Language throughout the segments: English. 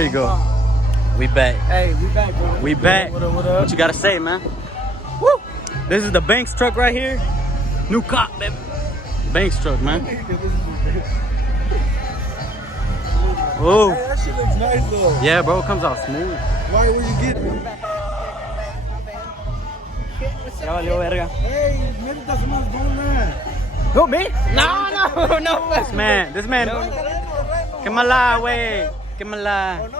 There you go. We back. Hey, we back, bro. We back. What up, what up? What you gotta say, man? Woo! This is the Banks truck right here. New cop, baby. Banks truck, man. Oh. Hey, that shit looks nice, though. Yeah, bro. It comes out smooth. Why, where you get it? Ya valió verga. Hey, maybe that's someone's going there. Who, me? No. This man. Quémala, wey. Quémala.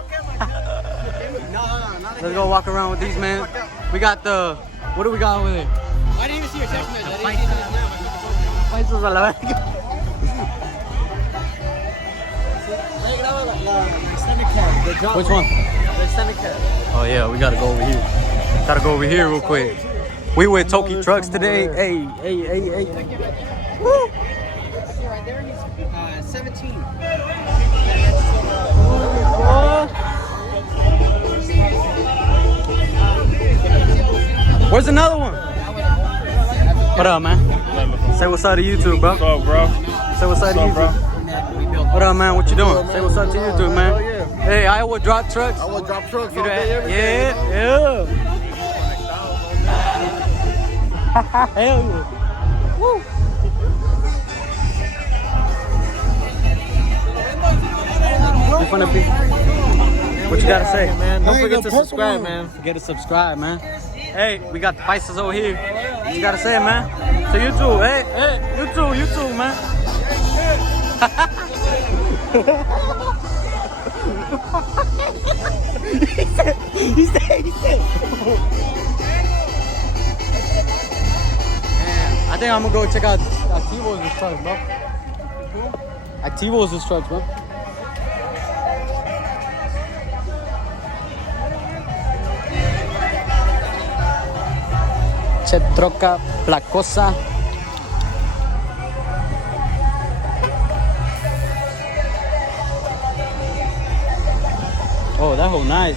Let's go walk around with these, man. We got the... What do we got over there? I didn't even see your text message. I didn't see it now. Pesos a la verga. Which one? Oh yeah, we gotta go over here. Gotta go over here real quick. We with Toki Trucks today. Hey. Woo! Right there, he's 17. Where's another one? What up, man? Say what's up to YouTube, bro. What's up, bro? Say what's up to YouTube. What up, man? What you doing? Say what's up to YouTube, man. Hey, Iowa drop trucks. I will drop trucks You all know day, that? every day. Yeah. Hell yeah. Woo. You finna be. What you gotta say? Man, don't forget to subscribe, man. Forget to subscribe, man. Hey, we got the Pisces over here. What you gotta say, man? So you too, hey, you too, man. He said. Man, I think I'm gonna go check out Activo's trucks, bro. Activo's trucks, bro. Troca placosa. Oh, that whole nice.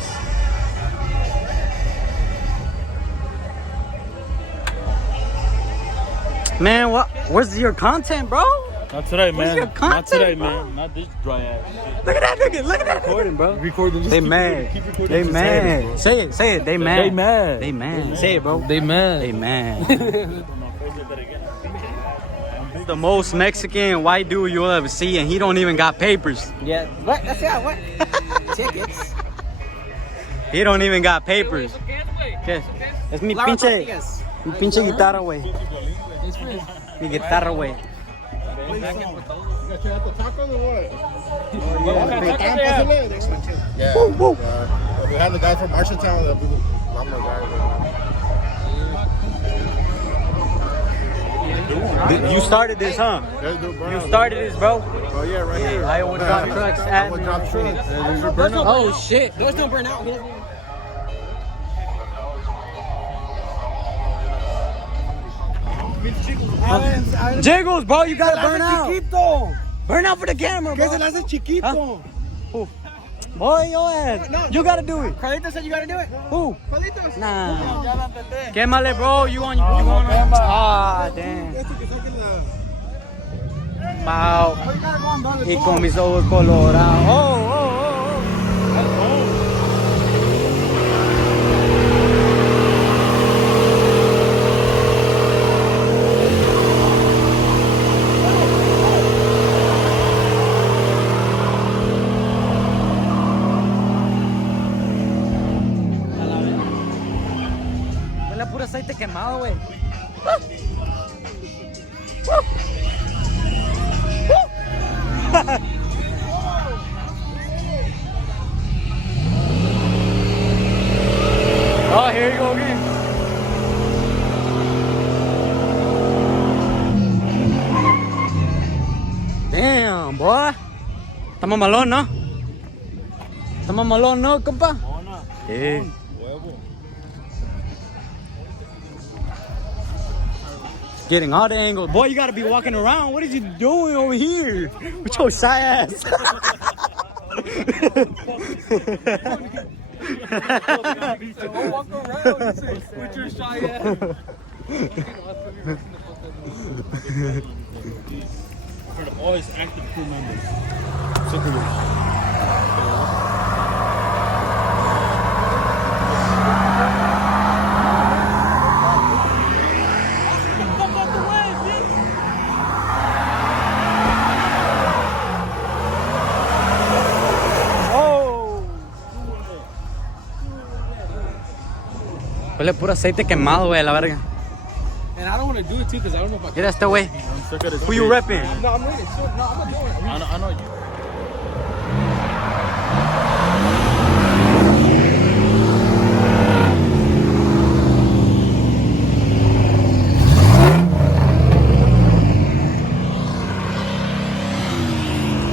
Man, what? Where's your content, bro? Not today, man. your Not content, today, bro? man. Not this dry ass shit. Look at that nigga. Look at that recording, bro. Recording. They mad. They mad. Say it. They mad. They mad. They mad. Say it, bro. They mad. They mad. He's the most Mexican white dude you'll ever see, and he don't even got papers. Yeah. What? That's yeah. What? Tickets. He don't even got papers. ¿Qué? Es mi pinche guitarra, güey. Mi guitarra, güey. You got you at the tacos or what? Yeah. We had the guy from Marshalltown. The Llama guy. You started this, huh? You started this, bro. Oh yeah, right here. Iowa drop trucks at Iowa drop trucks. Oh shit. Doors don't burn out. Jiggles, bro, you gotta burn out. Chiquito. Burn out for the camera, ¿Qué se bro. le hace chiquito? Who? Boy, your ass. You gotta do it. Carlito said you gotta do it. Who? Carlitos. Nah. Quémale, bro. You on? Ah, damn. Wow. Y con mis ojos colorados. Oh. Huele a puro aceite quemado, güey. Oh, here you go again. Damn, boy. Estamos malón, ¿no? Estamos malón, ¿no, compa? Sí. Getting all the angles. Boy, you gotta be walking around. What is you doing over here? With your shy ass. Don't walk around with your shy ass. For all his active crew members. Huele puro aceite quemado, güey, la verga. And I don't want to do it too because I don't know if I can. Mira este güey. Who you repping? No, I'm ready. No, I'm not doing it. I know you.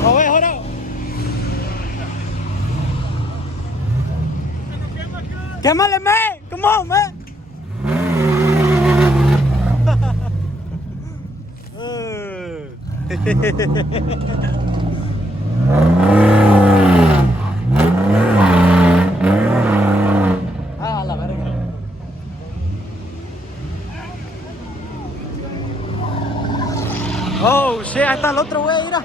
Oh, wait, hold up. Quémale, man. Come on, man. Ah, la verga. Oh shit, ahí está el otro güey, mira.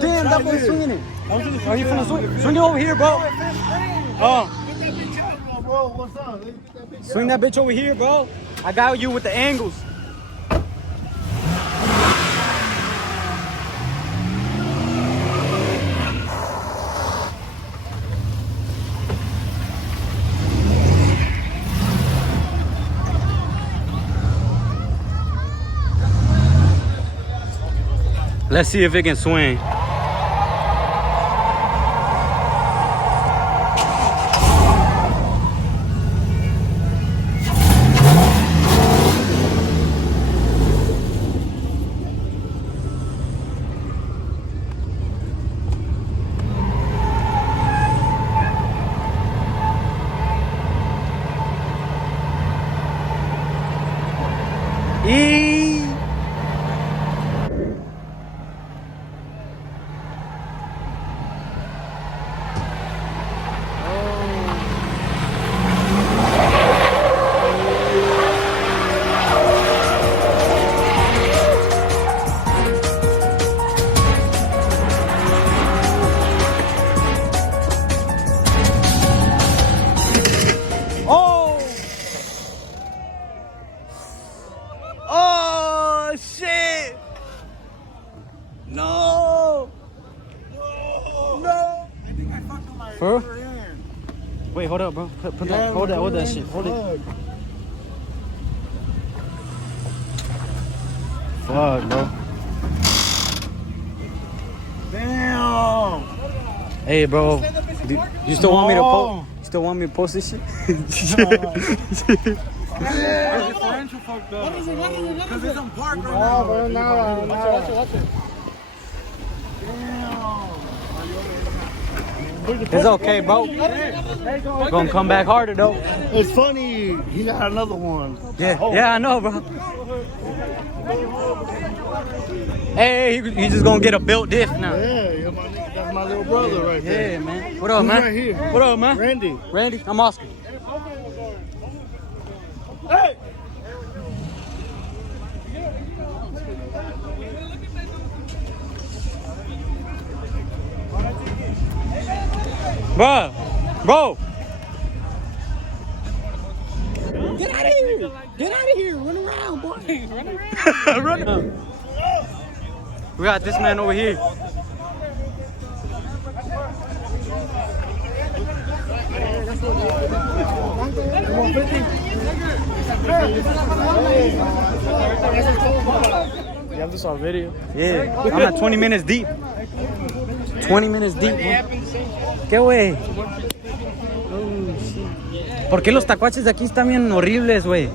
Damn, that boy's swinging it. Oh, you finna swing? Swing it over here, bro. Oh. Bro, what's up? Swing that bitch over here, bro. I got you with the angles. Let's see if it can swing. Oh shit! No! No! I think I fucked on my For? rear end. Wait, hold up, bro. Put that, hold that shit. Hold it. Fuck, bro. Damn! Hey, bro. You still want me to post? You still want me to post this shit? The differential fucked up. Because it's on park right now. Watch it. It's okay, bro. Gonna come back harder, though. It's funny. He got another one. Yeah, I know, bro. Hey, he just gonna get a built diff now. Yeah, that's my little brother right there. Yeah, man. What up, Who's man? right here? What up, man? Randy. I'm Oscar. Hey! Bro. Get out of here. Get out of here. Run around, boy. Run around. We got this man over here. You have this on video? Yeah, I'm at 20 minutes deep. 20 minutes deep, bro. ¿Qué güey? ¿Por qué los tacuaches de aquí están bien horribles, güey?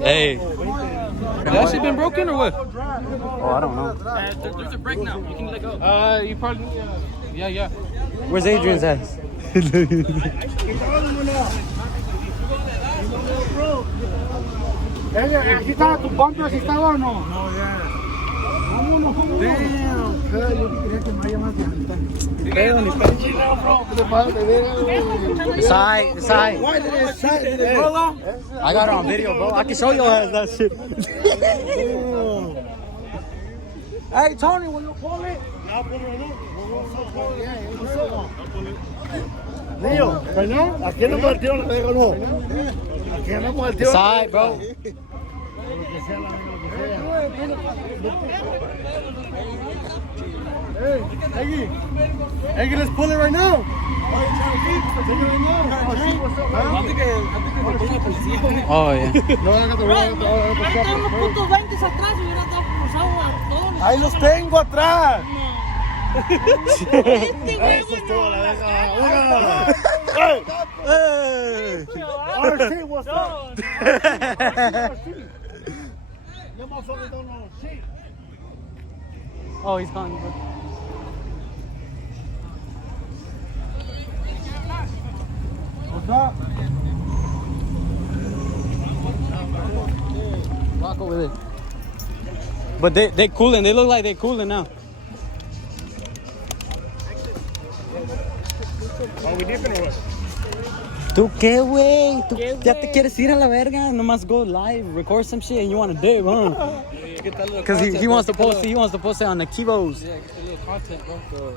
Hey. That shit been broken or what? Oh, I don't know. There's a break now. You can let go. You probably. Yeah. Where's Adrian's ass? ¿Aquí estaba tu bumper? ¿Aquí estaba o no? Oh, yeah. Vámonos. Damn. Yo quería que me vaya más adelante. It's alright, it's alright. Why did it say Hey. I got it on video, bro. I can show your ass that shit. Hey, Tony, will you pull it? Niño, ¿no? Aquí no partió la verga, no. Aquí no partió. It's alright, bro. Hey, let's pull it right now. Oh, yeah. Ahí los tengo atrás. RC, what's up? Oh, he's calling you, bro. What's up? Walk over there. But they cooling. They look like they cooling now. Are we dipping or what? ¿Tú qué, güey? ¿Tú ya te quieres ir a la verga? Nomás go live, record some shit, and you want to dip, huh? Because he wants to post it on the keyboards. Yeah, get a little content, bro.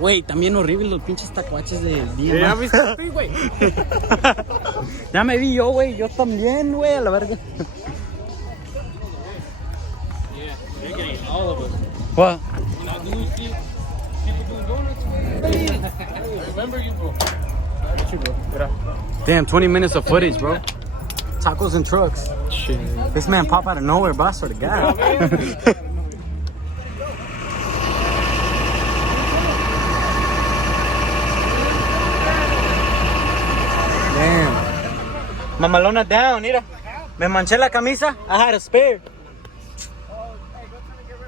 Güey, también horrible los pinches tacuaches del día. ¿Ya viste el pi, güey? Ya me vi yo, güey. Yo también, güey, a la verga. Yeah, they're getting all of us. What? You know, do you see people doing donuts? Remember you, bro. Damn, 20 minutes of footage, bro. Tacos and trucks. Shit. This man pop out of nowhere, bro. I swear to God. Damn. Mamalona down, mira. Me manché la camisa. I had a spare.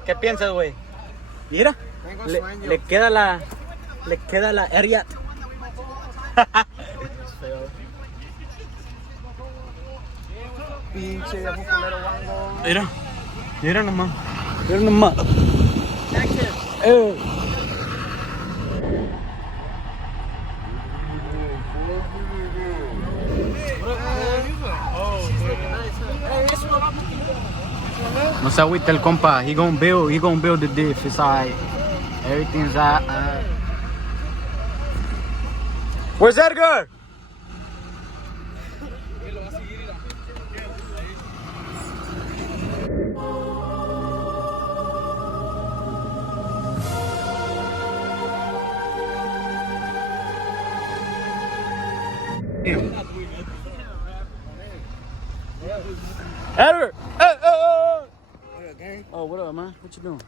¿Qué piensas, güey? Mira. Le queda la Ariat. Mira. Mira nomás. Mira nomás. No se agüita el compa. He gonna build the diff. It's alright. Everything's alright. Where's Edgar? Edgar! Oh, what up, man? What you doing?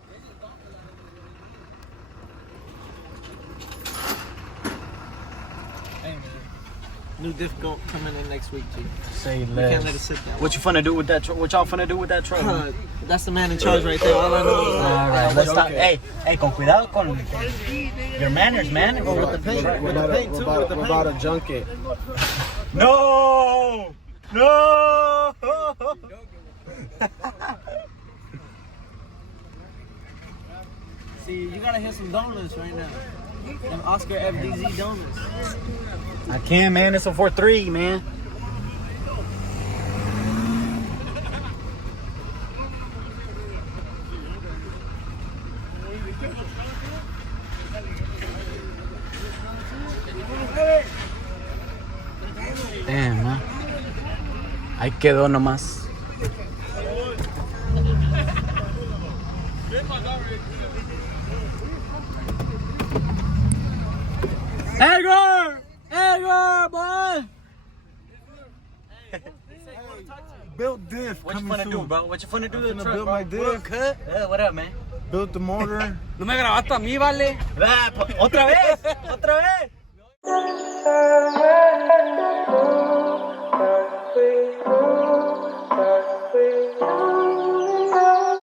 New diff coming in next week, too. Say You can't let it sit there. What you finna do with that truck? What y'all finna do with that truck? That's the man in charge right there. All I know is Alright, let's stop. Hey, con cuidado con your manners, man. with the paint, too. With the We're paint. about to junk it. No! No! See, you gotta hit some donuts right now. Them Oscar FDZ donuts. I can't, man. It's a 4-3, man. Damn, man. Ahí quedó nomás. Edgar! Edgar, boy! Build diff. What you coming finna soon. do, bro? What you finna do to the Finna truck, build bro? my diff. Cut? What up, man? Build the motor. No me grabaste a mí, vale. ¿Otra vez? ¿Otra vez?